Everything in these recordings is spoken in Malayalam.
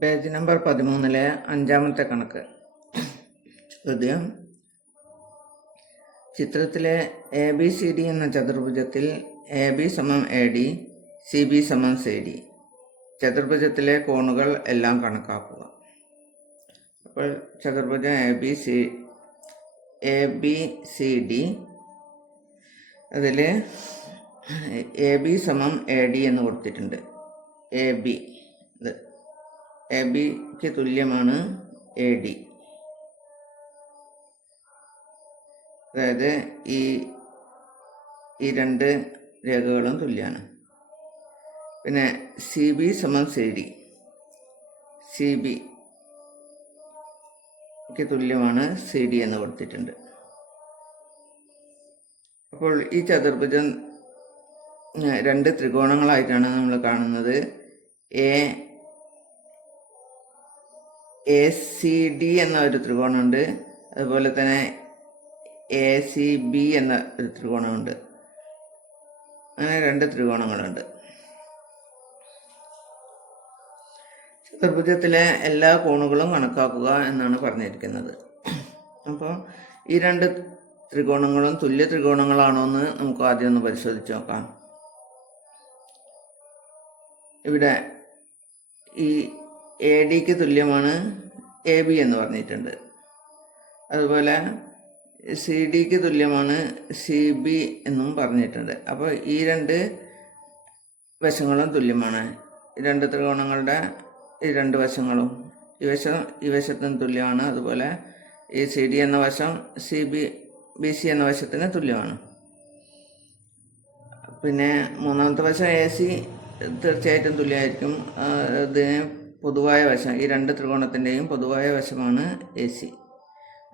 പേജ് നമ്പർ 13 അഞ്ചാമത്തെ കണക്ക്. ചോദ്യം: ചിത്രത്തിലെ ABCD എന്ന ചതുർഭുജത്തിൽ AB സമം AD, CB സമം CD. ചതുർഭുജത്തിലെ കോണുകൾ എല്ലാം കണക്കാക്കുക. അപ്പോൾ ചതുർഭുജം ABCD അതിൽ AB സമം AD എന്ന് കൊടുത്തിട്ടുണ്ട്. ABക്ക് തുല്യമാണ് AD. അതായത് ഈ രണ്ട് രേഖകളും തുല്യമാണ്. പിന്നെ CB സമം CD, CBക്ക് തുല്യമാണ് CD എന്ന് കൊടുത്തിട്ടുണ്ട്. അപ്പോൾ ഈ ചതുർഭുജം രണ്ട് ത്രികോണങ്ങളായിട്ടാണ് നമ്മൾ കാണുന്നത്. ACD എന്ന ഒരു ത്രികോണമുണ്ട്, അതുപോലെ തന്നെ ACB എന്ന ഒരു ത്രികോണമുണ്ട്. അങ്ങനെ രണ്ട് ത്രികോണങ്ങളുണ്ട്. ചതുർഭുജത്തിലെ എല്ലാ കോണുകളും കണക്കാക്കുക എന്നാണ് പറഞ്ഞിരിക്കുന്നത്. അപ്പോൾ ഈ രണ്ട് ത്രികോണങ്ങളും തുല്യ ത്രികോണങ്ങളാണോ എന്ന് നമുക്ക് ആദ്യം ഒന്ന് പരിശോധിച്ച് നോക്കാം. ഇവിടെ ഈ ADക്ക് തുല്യമാണ് AB എന്ന് പറഞ്ഞിട്ടുണ്ട്. അതുപോലെ CDക്ക് തുല്യമാണ് CB എന്നും പറഞ്ഞിട്ടുണ്ട്. അപ്പോൾ ഈ രണ്ട് വശങ്ങളും തുല്യമാണ്. ഈ രണ്ട് ത്രികോണങ്ങളുടെ ഈ രണ്ട് വശങ്ങളും ഈ വശത്തിന് തുല്യമാണ്. അതുപോലെ ഈ CD എന്ന വശം BC എന്ന വശത്തിന് തുല്യമാണ്. പിന്നെ മൂന്നാമത്തെ വശം AC തീർച്ചയായിട്ടും തുല്യമായിരിക്കും. അതിന് പൊതുവായ വശം, ഈ രണ്ട് ത്രികോണത്തിൻ്റെയും പൊതുവായ വശമാണ് AC.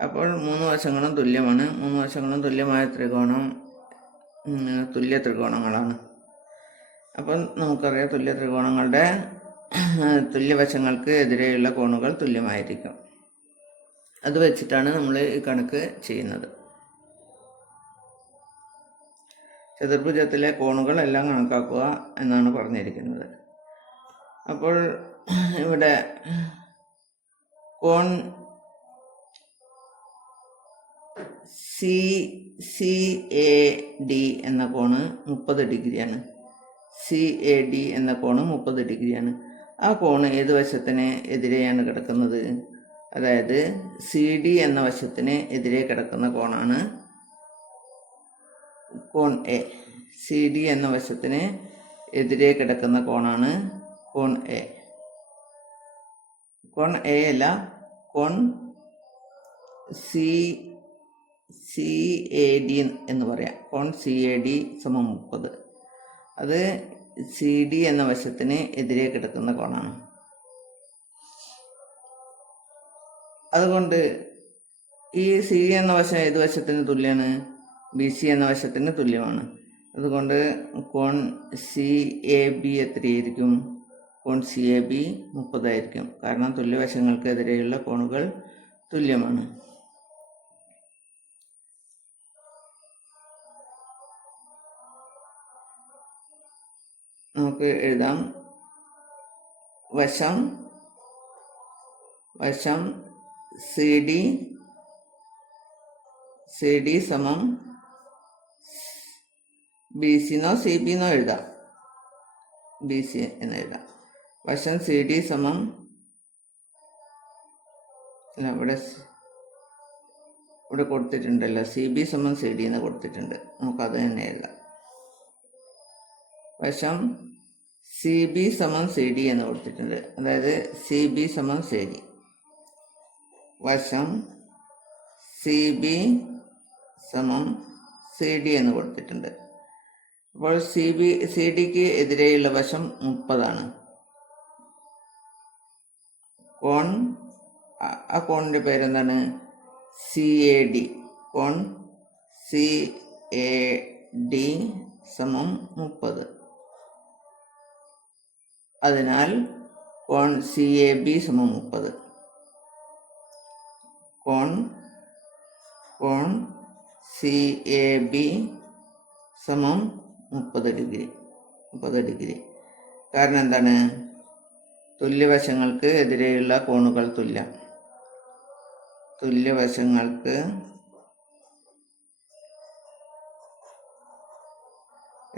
അപ്പോൾ മൂന്ന് വശങ്ങളും തുല്യമാണ്. മൂന്ന് വശങ്ങളും തുല്യമായ ത്രികോണം തുല്യ ത്രികോണങ്ങളാണ്. അപ്പം നമുക്കറിയാം, തുല്യ ത്രികോണങ്ങളുടെ തുല്യവശങ്ങൾക്ക് എതിരെയുള്ള കോണുകൾ തുല്യമായിരിക്കും. അത് വെച്ചിട്ടാണ് നമ്മൾ ഈ കണക്ക് ചെയ്യുന്നത്. ചതുർഭുജത്തിലെ കോണുകൾ എല്ലാം കണക്കാക്കുക എന്നാണ് പറഞ്ഞിരിക്കുന്നത്. അപ്പോൾ ഇവിടെ കോൺ CAD എന്ന കോണ് 30 ഡിഗ്രിയാണ്. CAD എന്ന കോണ് 30 ഡിഗ്രിയാണ്. ആ കോണ് ഏത് വശത്തിന് എതിരെയാണ് കിടക്കുന്നത്? അതായത് CD എന്ന വശത്തിന് എതിരെ കിടക്കുന്ന കോണാണ് കോൺ A. CD എന്ന വശത്തിന് എതിരെ കിടക്കുന്ന കോണാണ് കോൺ A. കോൺ A അല്ല, കോൺ CAD എന്ന് പറയാം. കോൺ CAD സമം 30. അത് CD എന്ന വശത്തിന് എതിരെ കിടക്കുന്ന കോണാണ്. അതുകൊണ്ട് ഈ CD എന്ന വശം ഏത് വശത്തിന് തുല്യമാണ്? BC എന്ന വശത്തിന് തുല്യമാണ്. അതുകൊണ്ട് കോൺ CAB എത്രയായിരിക്കും? കോൺ CAB 30 ആയിരിക്കും. കാരണം തുല്യവശങ്ങൾക്കെതിരെയുള്ള കോണുകൾ തുല്യമാണ്. നമുക്ക് എഴുതാം. വശം CD സമം BC എന്നോ CB എന്നോ എഴുതാം. BC എന്ന് എഴുതാം. വശം CD സമം, ഇവിടെ കൊടുത്തിട്ടുണ്ടല്ലോ, CB സമം CD എന്ന് കൊടുത്തിട്ടുണ്ട്. നമുക്കത് തന്നെ എഴുതാം. വശം CB സമം CD എന്ന് കൊടുത്തിട്ടുണ്ട്. അതായത് CB സമം CD. വശം CB സമം CD എന്ന് കൊടുത്തിട്ടുണ്ട്. അപ്പോൾ CDക്ക് എതിരെയുള്ള വശം 30 ആ കോണിൻ്റെ പേരെന്താണ്? CAD. കോൺ CAD സമം 30. അതിനാൽ കോൺ CAB സമം 30. കോൺ CAB സമം 30 ഡിഗ്രി. കാരണം എന്താണ്? തുല്യവശങ്ങൾക്ക് എതിരെയുള്ള കോണുകൾ തുല്യം. തുല്യവശങ്ങൾക്ക്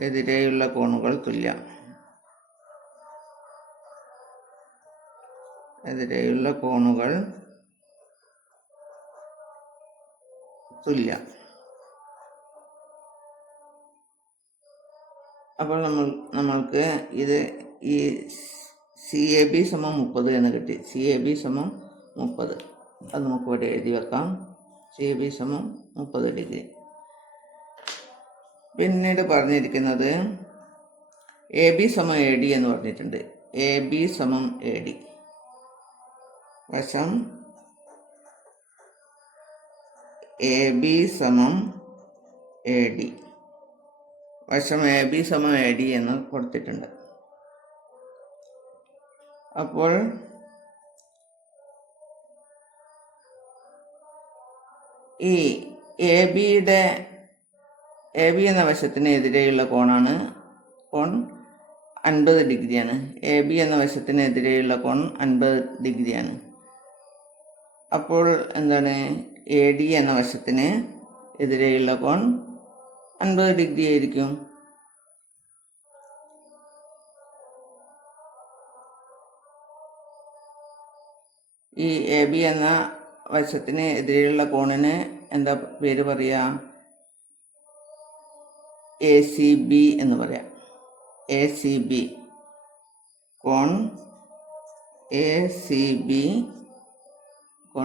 എതിരെയുള്ള കോണുകൾ തുല്യം. എതിരെയുള്ള കോണുകൾ തുല്യം. അപ്പോൾ നമ്മൾക്ക് ഇത് ഈ CAB = 30 എന്ന് കിട്ടി. CAB = 30. അത് നമുക്ക് ഇവിടെ എഴുതി വെക്കാം. CAB = 30 degree. പിന്നീട് പറഞ്ഞിരിക്കുന്നത് AB = AD എന്ന് പറഞ്ഞിട്ടുണ്ട്. AB = AD. വശം AB = AD. വശം AB = AD എന്ന് കൊടുത്തിട്ടുണ്ട്. അപ്പോൾ ഈ AB എന്ന വശത്തിന് എതിരെയുള്ള കോണാണ് കോൺ 50 ഡിഗ്രിയാണ്. AB എന്ന വശത്തിന് എതിരെയുള്ള കോൺ 50 ഡിഗ്രിയാണ്. അപ്പോൾ എന്താണ്, AD എന്ന വശത്തിന് എതിരെയുള്ള കോൺ 50 ഡിഗ്രി ആയിരിക്കും. ഈ AB എന്ന വശത്തിന് എതിരെയുള്ള കോണിന് എന്താ പേര് പറയാ? ACB എന്ന് പറയാം. ACB കോൺ ACB =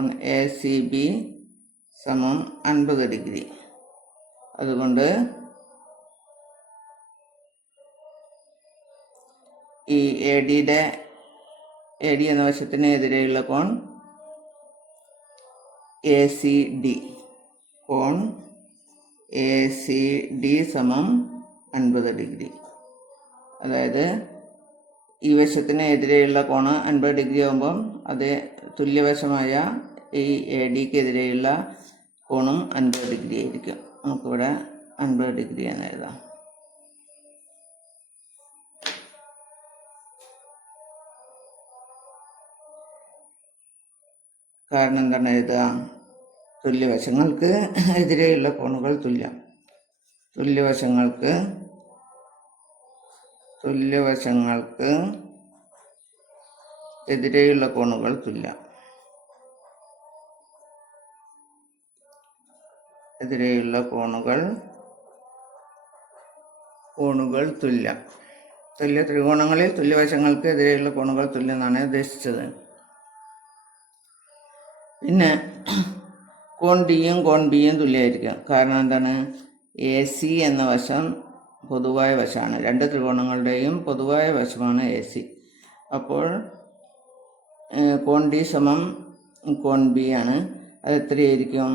50 ഡിഗ്രി. അതുകൊണ്ട് ഈ AD എന്ന വശത്തിന് എതിരെയുള്ള കോൺ ACD. കോൺ ACD = 50 ഡിഗ്രി. അതായത് ഈ വശത്തിന് എതിരെയുള്ള കോണ് 50 ഡിഗ്രി ആകുമ്പം അത് തുല്യവശമായ ഈ ADക്ക് എതിരെയുള്ള കോണും 50 ഡിഗ്രി ആയിരിക്കും. നമുക്കിവിടെ 50 ഡിഗ്രി എന്ന് എഴുതാം. കാരണം എന്താണ് എഴുതുക? തുല്യവശങ്ങൾക്ക് എതിരെയുള്ള കോണുകൾ തുല്യം. തുല്യവശങ്ങൾക്ക് എതിരെയുള്ള കോണുകൾ തുല്യം. എതിരെയുള്ള കോണുകൾ തുല്യം. തുല്യ ത്രികോണങ്ങളിൽ തുല്യവശങ്ങൾക്ക് എതിരെയുള്ള കോണുകൾ തുല്യം എന്നാണ് ഉദ്ദേശിച്ചത്. പിന്നെ കോൺ ഡിയും കോൺ ബിയും തുല്യമായിരിക്കും. കാരണം എന്താണ്, AC എന്ന വശം പൊതുവായ വശമാണ്. രണ്ട് ത്രികോണങ്ങളുടെയും പൊതുവായ വശമാണ് AC. അപ്പോൾ കോൺ D = കോൺ B ആണ്. അത് എത്രയായിരിക്കും?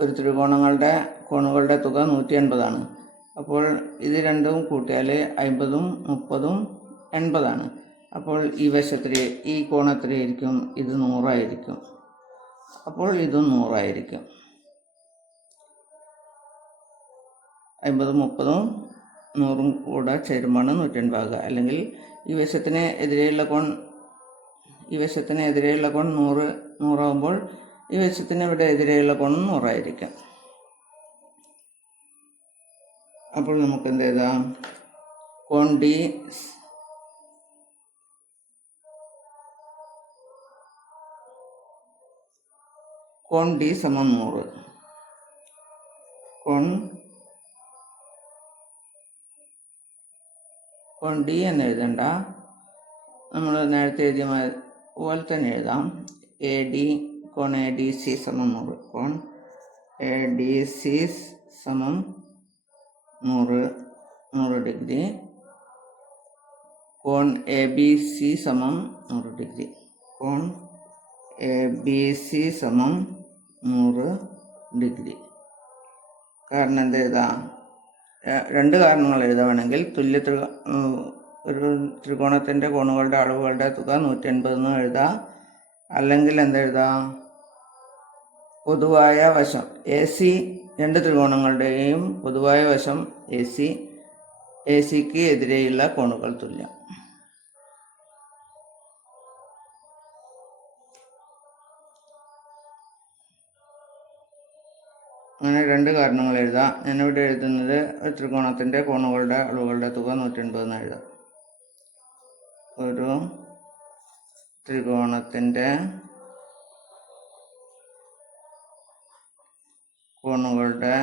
ഒരു ത്രികോണങ്ങളുടെ കോണുകളുടെ തുക 180 ആണ്. അപ്പോൾ ഇത് രണ്ടും കൂട്ടിയാൽ 50ഉം 30ഉം 80 ആണ്. അപ്പോൾ ഈ വശത്തിന് ഈ കോൺ എത്രയായിരിക്കും? ഇത് 100 ആയിരിക്കും. അപ്പോൾ ഇതും 100 ആയിരിക്കും. 50ഉം 30ഉം 100ഉം കൂടെ ചേരുമ്പോൾ 180 ആകുക. അല്ലെങ്കിൽ ഈ വശത്തിന് എതിരെയുള്ള കോൺ 100 ആകുമ്പോൾ ഈ വശത്തിന് ഇവിടെ എതിരെയുള്ള കോൺ 100 ആയിരിക്കും. അപ്പോൾ നമുക്ക് എന്ത് എഴുതാം? കോൺ D = 100. കോൺ D എന്ന് എഴുതണ്ട, നമ്മൾ നേരത്തെ എഴുതിയ പോലെ തന്നെ എഴുതാം. കോൺ ADC = 100. കോൺ ADC = 100 ഡിഗ്രി. കോൺ ABC = 100 ഡിഗ്രി. കോൺ ABC = 100 ഡിഗ്രി. കാരണം എന്ത് എഴുതാം? രണ്ട് കാരണങ്ങൾ എഴുതുകയാണെങ്കിൽ ഒരു ത്രികോണത്തിൻ്റെ കോണുകളുടെ അളവുകളുടെ തുക 180 എന്ന് എഴുതാം. അല്ലെങ്കിൽ എന്തെഴുതാം? പൊതുവായ വശം AC, രണ്ട് ത്രികോണങ്ങളുടെയും പൊതുവായ വശം ACക്ക് എതിരെയുള്ള കോണുകൾ തുല്യം. അങ്ങനെ രണ്ട് കാരണങ്ങൾ എഴുതാം. ഞാനിവിടെ എഴുതുന്നത് ഒരു ത്രികോണത്തിൻ്റെ കോണുകളുടെ അളവുകളുടെ തുക 180 എന്ന് എഴുതാം. ഒരു ത്രികോണത്തിൻ്റെ കോണുകളുടെ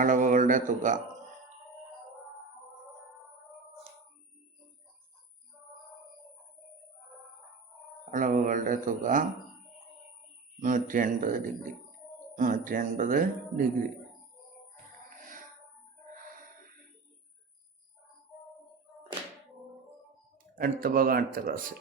അളവുകളുടെ തുക അളവുകളുടെ തുക 180 ഡിഗ്രി. അടുത്ത ഭാഗം അടുത്ത ക്ലാസ്സിൽ.